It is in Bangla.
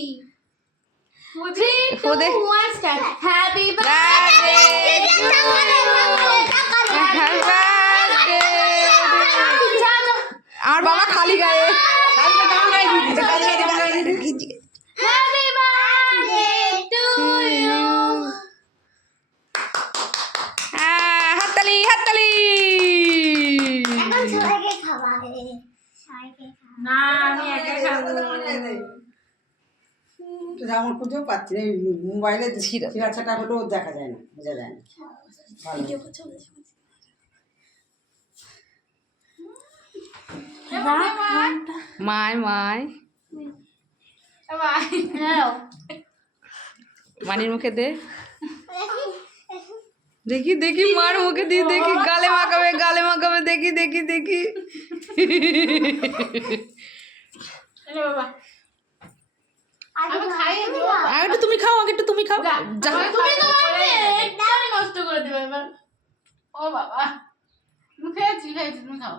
3, 2, 1, start. Happy birthday to আর বাবা খালি গায়ে Happy birthday to you. হাততালি হাততালি না আমি একা খাবো আমার খুঁজেও পাচ্ছি না মোবাইলে ছিঁড়াছাটা হলেও দেখা যায় না বোঝা যায় না মাই মাই মানির মুখে দে দেখি দেখি মার মুখে দি দেখি গালে মাখাবে দেখি দেখি দেখি বাবা আমি খাইয়ে দেব আগে একটু তুমি খাও যা তুমি তো একদম নষ্ট করে দিবে এবার ও বাবা তুমি খেয়েছি তুমি খাও